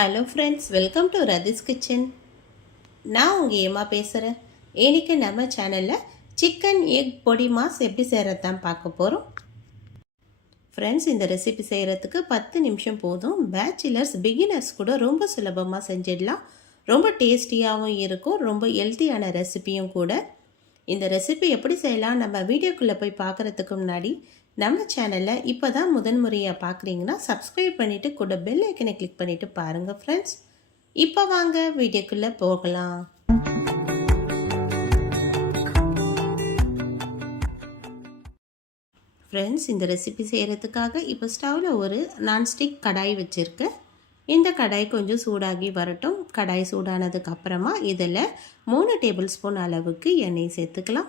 Hello friends, welcome to Rathi's kitchen. நான் உங்கள் ஏமா பேசுகிறேன். இன்றைக்கி நம்ம சேனலில் சிக்கன் எக் பொடி மாஸ் எப்படி செய்கிறது தான் பார்க்க போகிறோம். ஃப்ரெண்ட்ஸ், இந்த ரெசிபி செய்கிறதுக்கு 10 நிமிஷம் போதும். பேச்சுலர்ஸ் பிகினர்ஸ் கூட ரொம்ப சுலபமாக செஞ்சிடலாம். ரொம்ப டேஸ்டியாகவும் இருக்கும். ரொம்ப ஹெல்த்தியான ரெசிபியும் கூட. இந்த ரெசிபி எப்படி செய்யலாம் நம்ம வீடியோக்குள்ளே போய் பார்க்குறதுக்கு முன்னாடி நம்ம சேனலில் இப்போ தான் முதன்முறையாக பார்க்குறீங்கன்னா சப்ஸ்கிரைப் பண்ணிவிட்டு கூட பெல் ஐக்கனை கிளிக் பண்ணிவிட்டு பாருங்கள் ஃப்ரெண்ட்ஸ். இப்போ வாங்க வீடியோக்குள்ளே போகலாம். ஃப்ரெண்ட்ஸ், இந்த ரெசிபி செய்கிறதுக்காக இப்போ ஸ்டவ்வில் ஒரு நான்ஸ்டிக் கடாய் வச்சுருக்கேன். இந்த கடாய் கொஞ்சம் சூடாகி வரட்டும். கடாய் சூடானதுக்கு அப்புறமா இதில் 3 டேபிள் ஸ்பூன் அளவுக்கு எண்ணெய் சேர்த்துக்கலாம்.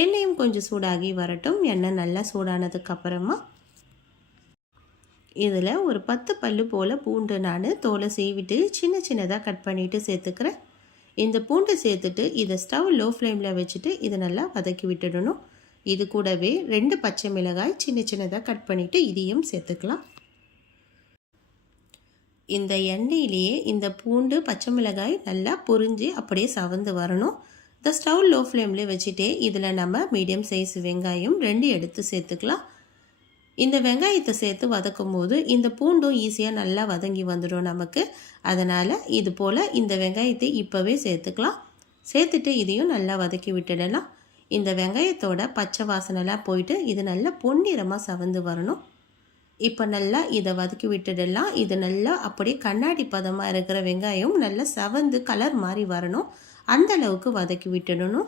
எண்ணெயும் கொஞ்சம் சூடாகி வரட்டும். எண்ணெய் நல்லா சூடானதுக்கு அப்புறமா இதில் ஒரு 10 பல்லு போல் பூண்டு நான் தோலை சீவிட்டு சின்ன சின்னதாக கட் பண்ணிவிட்டு சேர்த்துக்கிறேன். இந்த பூண்டை சேர்த்துட்டு இதை ஸ்டவ் லோ ஃப்ளேமில் வச்சுட்டு இதை நல்லா வதக்கி விட்டுடணும். இது கூடவே 2 பச்சை மிளகாய் சின்ன சின்னதாக கட் பண்ணிவிட்டு இதையும் சேர்த்துக்கலாம். இந்த எண்ணெயிலேயே இந்த பூண்டு பச்சை மிளகாய் நல்லா பொரிஞ்சு அப்படியே சவந்து வரணும். இந்த ஸ்டவ் லோ ஃப்ளேம்லேயே வச்சுட்டே இதில் நம்ம மீடியம் சைஸ் வெங்காயம் 2 எடுத்து சேர்த்துக்கலாம். இந்த வெங்காயத்தை சேர்த்து வதக்கும் போது இந்த பூண்டும் ஈஸியாக நல்லா வதங்கி வந்துடும் நமக்கு. அதனால் இது போல் இந்த வெங்காயத்தை இப்போவே சேர்த்துக்கலாம். சேர்த்துட்டு இதையும் நல்லா வதக்கி விட்டுடலாம். இந்த வெங்காயத்தோட பச்சை வாசனைலாம் போயிட்டு இது நல்லா பொன்னிறமாக சவந்து வரணும். இப்போ நல்லா இதை வதக்கி விட்டுடலாம். இது நல்லா அப்படியே கண்ணாடி பதமாக இருக்கிற வெங்காயம் நல்லா சவந்து கலர் மாதிரி வரணும். அந்த அளவுக்கு வதக்கி விட்டுடணும்.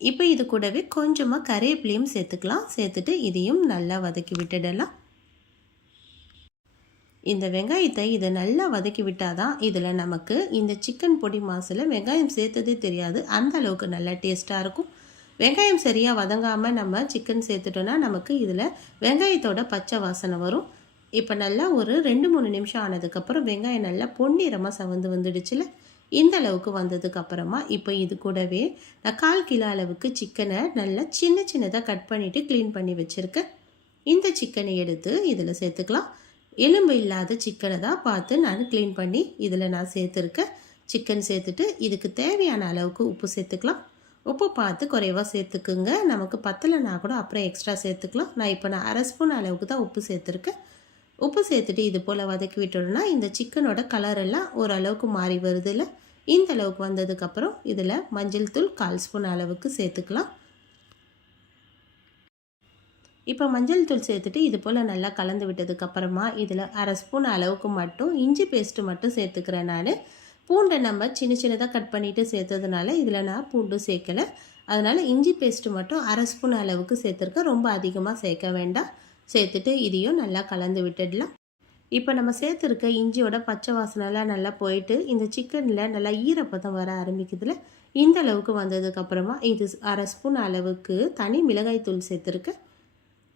இப்போ இது கூடவே கொஞ்சமாக கறிவேப்பிலையும் சேர்த்துக்கலாம். சேர்த்துட்டு இதையும் நல்லா வதக்கி விட்டுடலாம். இந்த வெங்காயத்தை இதை நல்லா வதக்கி விட்டால் தான் இதில் நமக்கு இந்த சிக்கன் பொடி மாசில் வெங்காயம் சேர்த்ததே தெரியாது. அந்த அளவுக்கு நல்லா டேஸ்ட்டாக இருக்கும். வெங்காயம் சரியாக வதங்காமல் நம்ம சிக்கன் சேர்த்துட்டோன்னா நமக்கு இதில் வெங்காயத்தோட பச்சை வாசனை வரும். இப்போ நல்லா ஒரு 2-3 நிமிஷம் ஆனதுக்கப்புறம் வெங்காயம் நல்லா பொன்னிறமாக சவந்து வந்துடுச்சுல. இந்த அளவுக்கு வந்ததுக்கு அப்புறமா இப்போ இது கூடவே நான் 1/4 கிலோ அளவுக்கு சிக்கனை நல்லா சின்ன சின்னதாக கட் பண்ணிவிட்டு க்ளீன் பண்ணி வச்சுருக்கேன். இந்த சிக்கனை எடுத்து இதில் சேர்த்துக்கலாம். எலும்பு இல்லாத சிக்கனை தான் பார்த்து நான் க்ளீன் பண்ணி இதில் நான் சேர்த்துருக்கேன். சிக்கன் சேர்த்துட்டு இதுக்கு தேவையான அளவுக்கு உப்பு சேர்த்துக்கலாம். உப்பு பார்த்து குறைவாக சேர்த்துக்குங்க. நமக்கு பத்தலைன்னா கூட அப்புறம் எக்ஸ்ட்ரா சேர்த்துக்கலாம். நான் 1/2 ஸ்பூன் அளவுக்கு தான் உப்பு சேர்த்துருக்கேன். உப்பு சேர்த்துட்டு இது போல் வதக்கி விட்டோம்னா இந்த சிக்கனோட கலர் எல்லாம் ஓரளவுக்கு மாறி வருது இல்லை. இந்த அளவுக்கு வந்ததுக்கப்புறம் இதில் மஞ்சள் தூள் 1/4 ஸ்பூன் அளவுக்கு சேர்த்துக்கலாம். இப்போ மஞ்சள் தூள் சேர்த்துட்டு இது போல் நல்லா கலந்து விட்டதுக்கப்புறமா இதில் 1/2 ஸ்பூன் அளவுக்கு மட்டும் இஞ்சி பேஸ்ட்டு மட்டும் சேர்த்துக்கிறேன். நான் பூண்டை நம்ம சின்ன சின்னதாக கட் பண்ணிவிட்டு சேர்த்ததுனால இதில் நான் பூண்டு சேர்க்கலை. அதனால் இஞ்சி பேஸ்ட்டு மட்டும் 1/2 ஸ்பூன் அளவுக்கு சேர்த்துருக்கேன். ரொம்ப அதிகமாக சேர்க்க வேண்டாம். சேர்த்துட்டு இதையும் நல்லா கலந்து விட்டுடலாம். இப்போ நம்ம சேர்த்துருக்க இஞ்சியோட பச்சை வாசனைலாம் நல்லா போயிட்டு இந்த சிக்கனில் நல்லா ஈரப்பதம் வர ஆரம்பிக்குதுல. இந்த அளவுக்கு வந்ததுக்கப்புறமா இது 1/2 ஸ்பூன் அளவுக்கு தனி மிளகாய் தூள் சேர்த்துருக்கு.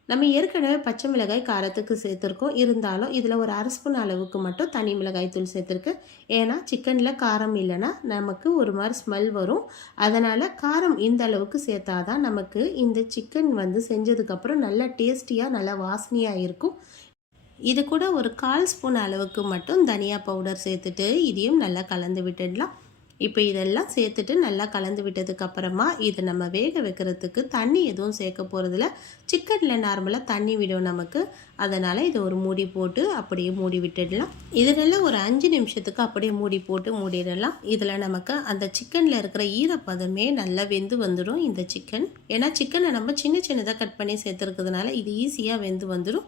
நம்ம ஏற்கனவே பச்சை மிளகாய் காரத்துக்கு சேர்த்துருக்கோம். இருந்தாலும் இதில் ஒரு 1/2 ஸ்பூன் அளவுக்கு மட்டும் தனி மிளகாய் தூள் சேர்த்துருக்கு. ஏன்னா சிக்கனில் காரம் இல்லைன்னா நமக்கு ஒரு மாதிரி ஸ்மெல் வரும். அதனால் காரம் இந்த அளவுக்கு சேர்த்தாதான் நமக்கு இந்த சிக்கன் செஞ்சதுக்கப்புறம் நல்லா டேஸ்டியாக நல்லா வாசனையாக இருக்கும். இது கூட ஒரு 1/4 ஸ்பூன் அளவுக்கு மட்டும் தனியா பவுடர் சேர்த்துட்டு இதையும் நல்லா கலந்து விட்டுடலாம். இப்போ இதெல்லாம் சேர்த்துட்டு நல்லா கலந்து விட்டதுக்கப்புறமா இதை நம்ம வேக வைக்கிறதுக்கு தண்ணி எதுவும் சேர்க்க போகிறதில்ல. சிக்கனில் நார்மலாக தண்ணி விடும் நமக்கு. அதனால் இதை ஒரு மூடி போட்டு அப்படியே மூடி விட்டுடலாம். இது நல்லா ஒரு 5 நிமிஷத்துக்கு அப்படியே மூடி போட்டு மூடிடலாம். இதில் நமக்கு அந்த சிக்கனில் இருக்கிற ஈரப்பதமே நல்லா வெந்து வந்துடும் இந்த சிக்கன். ஏன்னா சிக்கனை நம்ம சின்ன சின்னதாக கட் பண்ணி சேர்த்துருக்கிறதுனால இது ஈஸியாக வெந்து வந்துடும்.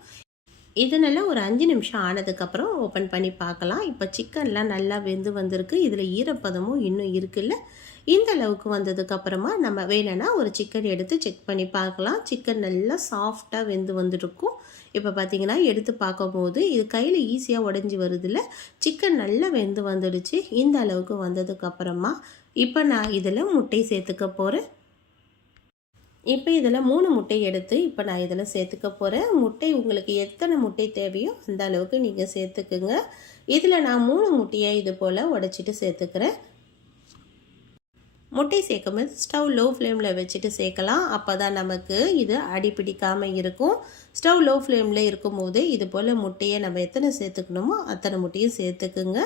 இதனால் ஒரு 5 நிமிஷம் ஆனதுக்கப்புறம் ஓப்பன் பண்ணி பார்க்கலாம். இப்போ சிக்கன்லாம் நல்லா வெந்து வந்திருக்கு. இதில் ஈரப்பதமும் இன்னும் இருக்குல்ல. இந்த அளவுக்கு வந்ததுக்கப்புறமா நம்ம வேணும்னா ஒரு சிக்கன் எடுத்து செக் பண்ணி பார்க்கலாம். சிக்கன் நல்லா சாஃப்டாக வெந்து வந்துருக்கும். இப்போ பார்த்திங்கன்னா எடுத்து பார்க்கும்போது இது கையில் ஈஸியாக உடஞ்சி வருதில்ல. சிக்கன் நல்லா வெந்து வந்துடுச்சு. இந்த அளவுக்கு வந்ததுக்கப்புறமா இப்போ நான் இதில் முட்டை சேர்த்துக்க போகிறேன். இப்போ இதில் 3 முட்டை எடுத்து இப்போ நான் இதில் சேர்த்துக்க போகிறேன். முட்டை உங்களுக்கு எத்தனை முட்டை தேவையோ அந்த அளவுக்கு நீங்கள் சேர்த்துக்குங்க. இதில் நான் 3 முட்டையை இது போல் உடைச்சிட்டு சேர்த்துக்கிறேன். முட்டை சேர்க்கும்போது ஸ்டவ் லோ ஃப்ளேமில் வச்சுட்டு சேர்க்கலாம். அப்போ தான் நமக்கு இது அடி பிடிக்காமல் இருக்கும். ஸ்டவ் லோ ஃப்ளேமில் இருக்கும்போது இது போல் முட்டையை நம்ம எத்தனை சேர்த்துக்கணுமோ அத்தனை முட்டையும் சேர்த்துக்குங்க.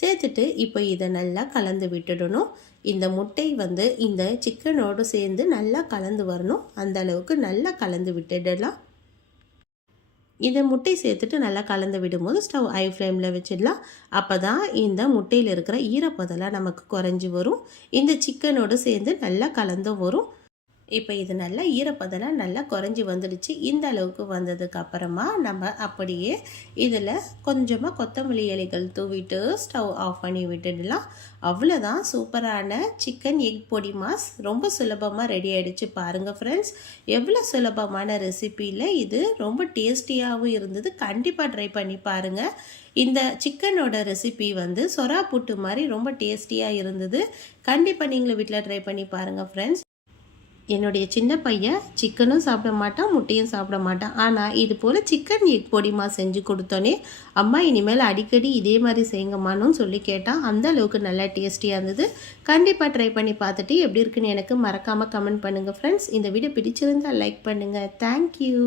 சேர்த்துட்டு இப்போ இதை நல்லா கலந்து விட்டுடணும். இந்த முட்டை இந்த சிக்கனோடு சேர்ந்து நல்லா கலந்து வரணும். அந்த அளவுக்கு நல்லா கலந்து விட்டுடலாம். இதை முட்டை சேர்த்துட்டு நல்லா கலந்து விடும்போது ஸ்டவ் ஹை ஃப்ளேமில் வச்சிடலாம். அப்போ தான் இந்த முட்டையில் இருக்கிற ஈரப்பதெல்லாம் நமக்கு குறைஞ்சி வரும். இந்த சிக்கனோடு சேர்ந்து நல்லா கலந்து வரும். இப்போ இது நல்லா ஈரப்பதெல்லாம் நல்லா குறைஞ்சி வந்துடுச்சு. இந்த அளவுக்கு வந்ததுக்கு அப்புறமா நம்ம அப்படியே இதில் கொஞ்சமாக கொத்தமல்லி இலைகள் தூவிட்டு ஸ்டவ் ஆஃப் பண்ணி விட்டுடலாம். அவ்வளோதான், சூப்பரான சிக்கன் எக் பொடி மாஸ் ரொம்ப சுலபமாக ரெடி ஆகிடுச்சு. பாருங்கள் ஃப்ரெண்ட்ஸ், எவ்வளோ சுலபமான ரெசிப்பியில் இது ரொம்ப டேஸ்டியாகவும் இருந்தது. கண்டிப்பாக ட்ரை பண்ணி பாருங்கள். இந்த சிக்கனோட ரெசிபி சொரா புட்டு மாதிரி ரொம்ப டேஸ்டியாக இருந்தது. கண்டிப்பாக நீங்களும் வீட்டில் ட்ரை பண்ணி பாருங்கள் ஃப்ரெண்ட்ஸ். என்னுடைய சின்ன பையன் சிக்கனும் சாப்பிட மாட்டான், முட்டையும் சாப்பிட மாட்டான். ஆனால் இது போல் சிக்கன் எக் பொடிமா செஞ்சு கொடுத்தோன்னே அம்மா இனிமேல் அடிக்கடி இதே மாதிரி செய்யுங்கம்மான்னு சொல்லி கேட்டான். அந்த அளவுக்கு நல்லா டேஸ்டியாக இருந்தது. கண்டிப்பாக ட்ரை பண்ணி பார்த்துட்டு எப்படி இருக்குன்னு எனக்கு மறக்காமல் கமெண்ட் பண்ணுங்கள் ஃப்ரெண்ட்ஸ். இந்த வீடியோ பிடிச்சிருந்தால் லைக் பண்ணுங்கள். தேங்க்யூ.